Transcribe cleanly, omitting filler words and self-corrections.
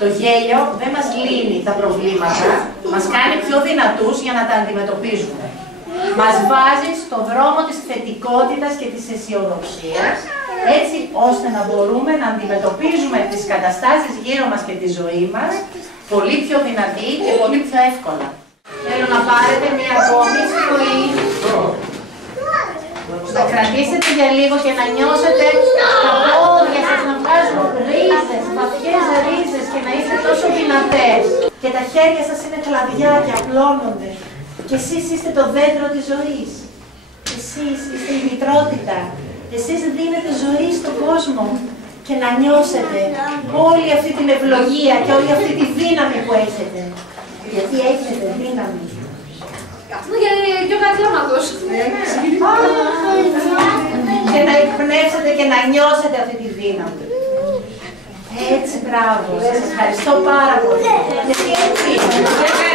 Το γέλιο δεν μας λύνει τα προβλήματα, μας κάνει πιο δυνατούς για να τα αντιμετωπίζουμε. Μας βάζει στο δρόμο της θετικότητας και της αισιοδοξίας, έτσι ώστε να μπορούμε να αντιμετωπίζουμε τις καταστάσεις γύρω μας και τη ζωή μας πολύ πιο δυνατή και πολύ πιο εύκολα. Θέλω να πάρετε μία ακόμη ζωή, να κρατήσετε για λίγο και να νιώσετε τα πόδια σας να βγάζουν ρίζες, βαθιές ρίζες και να είστε τόσο δυνατές. Και τα χέρια σας είναι κλαδιά και απλώνονται. Και εσείς είστε το δέντρο της ζωής. Εσείς είστε η μητρότητα. Εσείς δίνετε ζωή στον κόσμο. Και να νιώσετε όλη αυτή την ευλογία και όλη αυτή τη δύναμη που έχετε. Γιατί έχετε δύναμη. Γιατί ο καρδιώματος. Και να εκπνεύσετε και να νιώσετε αυτή τη δύναμη. Έτσι, μπράβο. Σας ευχαριστώ πάρα πολύ. Γιατί έτσι.